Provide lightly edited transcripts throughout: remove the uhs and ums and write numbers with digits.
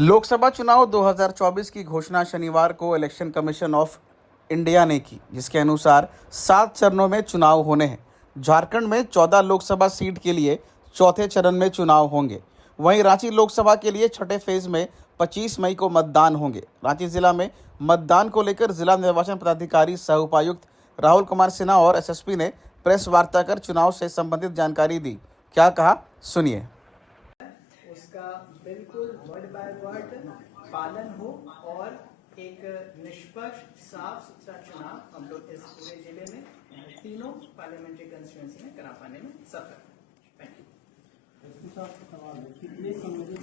लोकसभा चुनाव 2024 की घोषणा शनिवार को इलेक्शन कमीशन ऑफ इंडिया ने की, जिसके अनुसार 7 चरणों में चुनाव होने हैं। झारखंड में 14 लोकसभा सीट के लिए चौथे चरण में चुनाव होंगे। वहीं रांची लोकसभा के लिए छठे फेज में 25 मई को मतदान होंगे। रांची जिला में मतदान को लेकर जिला निर्वाचन पदाधिकारी सह उपायुक्त राहुल कुमार सिन्हा और एसएसपी ने प्रेस वार्ता कर चुनाव से संबंधित जानकारी दी। क्या कहा, सुनिए। उसका बिल्कुल वर्ड बाय वर्ड पालन हो और एक निष्पक्ष साफ सुथरा चुनाव हम लोग इस पूरे जिले में तीनों पार्लियामेंट्री कंस्टिट्यूएंसी में करा पाने में सफल। Thank you. कितने संबंधित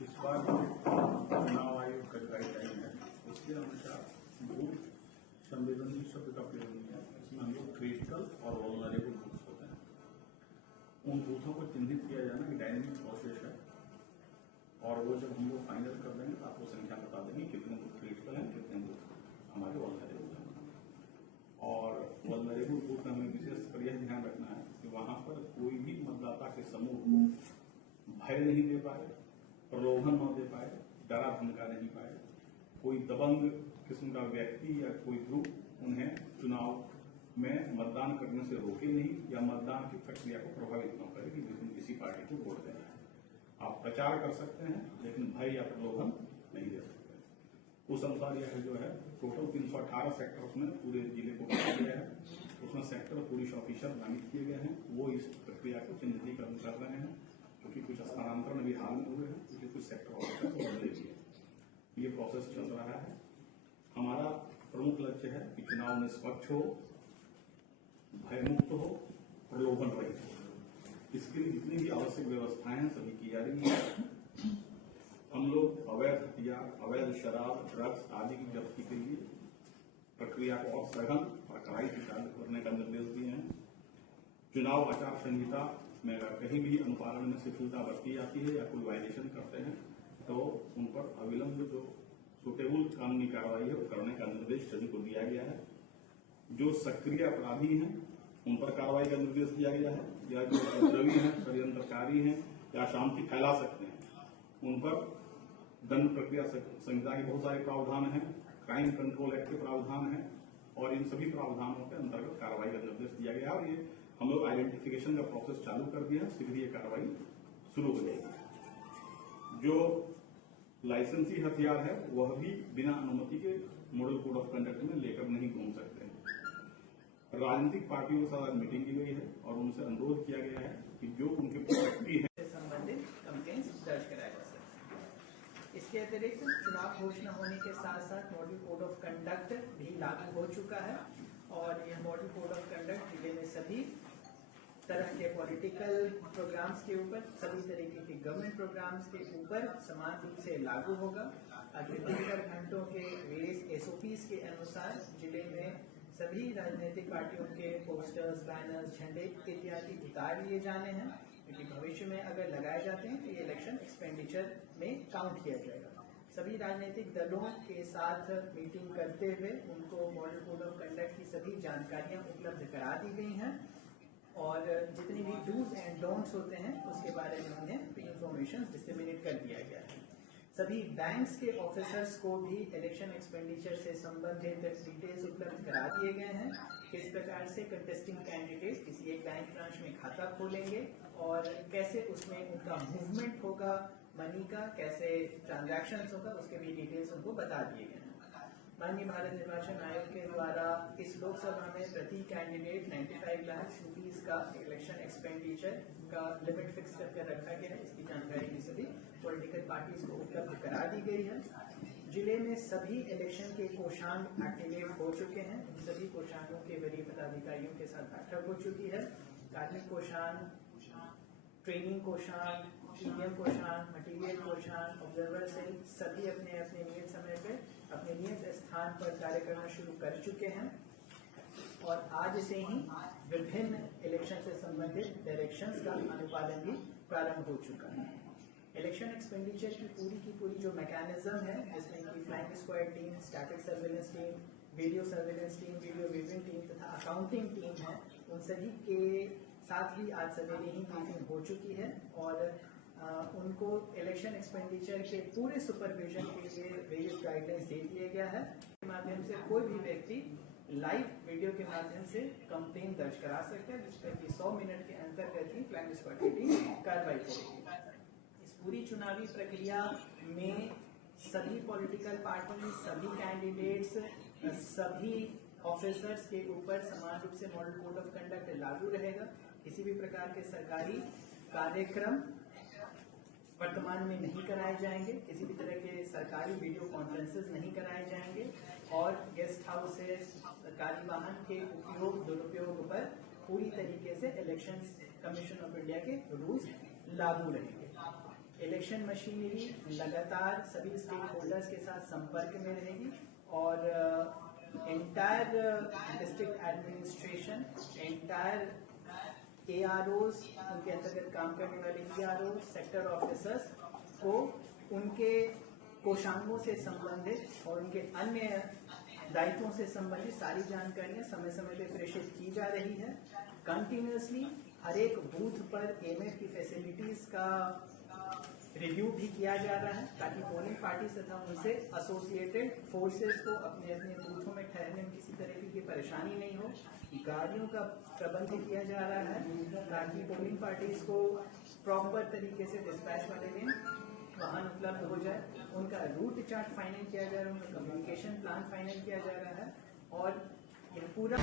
इस बार चुनाव आयोग का गाइडलाइन है, उसके अनुसार बूथ संवेदनशील शब्द का प्रयोग नहीं है। इसमें हम लोग क्रिटिकल और वल्नरेबल बूथ होते हैं। उन बूथों को चिन्हित किया जाना कि डायनेमिक प्रोसेस है, और वो जब हम लोग फाइनल कर देंगे तो आपको संख्या बता देंगे कितने बूथ क्रिटिकल हैं, कितने बूथ हमारे वल्नरेबल हैं। और वल्नरेबल बूथ में हमें विशेष कर यह ध्यान रखना है कि वहां पर कोई भी मतदाता के समूह को भय नहीं दे पाए, प्रलोभन न दे पाए, डरा धमका नहीं पाए, कोई दबंग किस्म का व्यक्ति या कोई ग्रुप उन्हें चुनाव में मतदान करने से रोके नहीं या मतदान की प्रक्रिया को प्रभावित न करे कि किसी पार्टी को वोट देना है। आप प्रचार कर सकते हैं लेकिन भय या प्रलोभन नहीं दे सकते। उस अनुसार यह जो है टोटल 318 सेक्टर्स में पूरे जिले को बनाया गया है। उसमें सेक्टर पुलिस ऑफिसर नामित किए गए हैं, वो इस प्रक्रिया को चिन्हितीकरण कर रहे हैं, क्योंकि कुछ स्थानांतरण भी हाल में हुए हैं, क्योंकि कुछ सेक्टर ऑफिसर बदले भी है। ये प्रोसेस चल रहा है। हमारा प्रमुख लक्ष्य है कि चुनाव निष्पक्ष हो, भयमुक्त हो, प्रलोभन रहित हो। इसके लिए जितनी भी आवश्यक व्यवस्थाएं हैं सभी की जा रही है। हम लोग अवैध हथियार, अवैध शराब, ड्रग्स आदि की जब्ती के लिए प्रक्रिया को और सघन और कड़ाई से चालू करने का निर्देश दिए हैं। चुनाव आचार संहिता में अगर कहीं भी अनुपालन में शिथिलता बरती जाती है या कोई वायलेशन करते हैं तो उन पर अविलंब जो सुटेबल कानूनी कार्रवाई है वो करने का निर्देश सभी को दिया गया है। जो सक्रिय अपराधी हैं उन पर कार्रवाई का निर्देश दिया गया है, या जो उपद्रवी हैं, षड्यंत्रकारी हैं या शांति फैला सकते हैं उन पर दंड प्रक्रिया संहिता के बहुत सारे प्रावधान हैं, क्राइम कंट्रोल एक्ट के प्रावधान हैं, और इन सभी प्रावधानों के अंतर्गत कार्रवाई का निर्देश दिया गया है। और ये हम लोग आइडेंटिफिकेशन का प्रोसेस चालू कर दिया है, शीघ्र ये कार्रवाई शुरू हो जाएगी। जो लाइसेंसी हथियार है वह भी बिना अनुमति के मॉडल कोड ऑफ कंडक्ट में लेकर नहीं घूम सकते हैं। राजनीतिक पार्टियों के साथ मीटिंग की गई है और उनसे अनुरोध किया गया है कि जो उनके व्यक्ति है संबंधित कंप्लेंट्स दर्ज कराया जा सकता है। इसके अतिरिक्त चुनाव घोषणा होने के साथ साथ मॉडल कोड ऑफ कंडक्ट भी लागू हो चुका है, और यह मॉडल कोड ऑफ कंडक्ट जिले में सभी तरह के पॉलिटिकल प्रोग्राम्स के ऊपर, सभी तरीके के गवर्नमेंट प्रोग्राम्स के ऊपर समान रूप से लागू होगा। अगले 72 घंटों के वेरियस एसओपीज के अनुसार जिले में सभी राजनीतिक पार्टियों के पोस्टर्स, बैनर्स, झंडे इत्यादि उतार लिए जाने हैं, क्योंकि भविष्य में अगर लगाए जाते हैं तो ये इलेक्शन एक्सपेंडिचर में काउंट किया जाएगा। सभी राजनीतिक दलों के साथ मीटिंग करते हुए उनको मॉडल कोड ऑफ कंडक्ट की सभी जानकारियां उपलब्ध करा दी गई हैं, और जितनी भी डूज एंड डोंट्स होते हैं उसके बारे में उन्हें इंफॉर्मेशन डिस्ट्रीब्यूट कर दिया गया है। सभी बैंक्स के ऑफिसर्स को भी इलेक्शन एक्सपेंडिचर से संबंधित डिटेल्स उपलब्ध करा दिए गए हैं। किस प्रकार से कंटेस्टिंग कैंडिडेट किसी एक बैंक ब्रांच में खाता खोलेंगे और कैसे उसमें उनका मूवमेंट होगा, मनी का कैसे ट्रांजैक्शन होगा, उसके भी डिटेल्स उनको बता दिए गए हैं। माननीय भारत निर्वाचन आयोग के द्वारा इस लोकसभा में प्रति कैंडिडेट 95 लाख रुपीज का इलेक्शन एक्सपेंडिचर का लिमिट फिक्स करके रखा गया है। इसकी जानकारी भी सभी पॉलिटिकल पार्टीज को उपलब्ध करा दी गई है। जिले में सभी इलेक्शन के कोषांग एक्टिवेट हो चुके हैं। सभी कोषांगों के वरीय पदाधिकारियों के साथ बैठक हो चुकी है। कार्मिक कोषांग, ट्रेनिंग कोषांग, ईवीएम कोषांग, मटीरियल कोषांग, ऑब्जर्वर सेल सभी अपने अपने नियत समय पे अपने नियत स्थान पर कार्य करना शुरू कर चुके हैं, और आज से ही विभिन्न इलेक्शन से संबंधित डायरेक्शंस का अनुपालन भी प्रारंभ हो चुका है। इलेक्शन एक्सपेंडिचर की पूरी जो मैकेनिज्म है, जिसमें कि flying squad team, static surveillance team, video surveillance team, video vision team तथा अकाउंटिंग टीम है, उन सभी के साथ भी आज सवेरे ही मीटिंग हो चुकी है और उनको इलेक्शन एक्सपेंडिचर के पूरे सुपरविजन के लिए वेरियस गाइडलाइंस दे दिया गया है। के माध्यम से कोई भी व्यक्ति लाइव वीडियो के माध्यम से कंप्लेन दर्ज करा सकता है, जिस पर कि 100 मिनट के अंतर्गत ही फ्लाइंग स्क्वाड की टीम कार्रवाई करेगी। इस पूरी चुनावी प्रक्रिया में सभी पॉलिटिकल पार्टी, सभी कैंडिडेट्स, सभी ऑफिसर्स के ऊपर समान रूप से मॉडल कोड ऑफ कंडक्ट लागू रहेगा। किसी भी प्रकार के सरकारी कार्यक्रम वर्तमान में नहीं कराए जाएंगे, किसी भी तरह के सरकारी वीडियो कॉन्फ्रेंसेस नहीं कराए जाएंगे और गेस्ट हाउसेस, सरकारी वाहन के उपयोग दुरुपयोग पर पूरी तरीके से इलेक्शन कमीशन ऑफ इंडिया के रूल्स लागू रहेंगे। इलेक्शन मशीनरी लगातार सभी स्टेक होल्डर्स के साथ संपर्क में रहेगी और entire district administration, entire AROs, उनके अंतर्गत काम करने वाले EROs, सेक्टर ऑफिसर्स को उनके कोषांगों से संबंधित और उनके अन्य दायित्वों से संबंधित सारी जानकारियां समय समय पर प्रेषित की जा रही है। कंटिन्यूअसली हर एक बूथ पर AMF की फैसिलिटीज का रिव्यू भी किया जा रहा है ताकि पोलिंग पार्टी तथा उनसे एसोसिएटेड फोर्सेस को अपने अपने बूथों में ठहरने में किसी तरह की परेशानी नहीं हो। गाड़ियों का प्रबंध किया जा रहा है ताकि पोलिंग पार्टीज को प्रॉपर तरीके से डिस्पैच वाले दिन वाहन उपलब्ध हो जाए। उनका रूट चार्ट फाइनल किया जा रहा है, उनका कम्युनिकेशन प्लान फाइनल किया जा रहा है और यह पूरा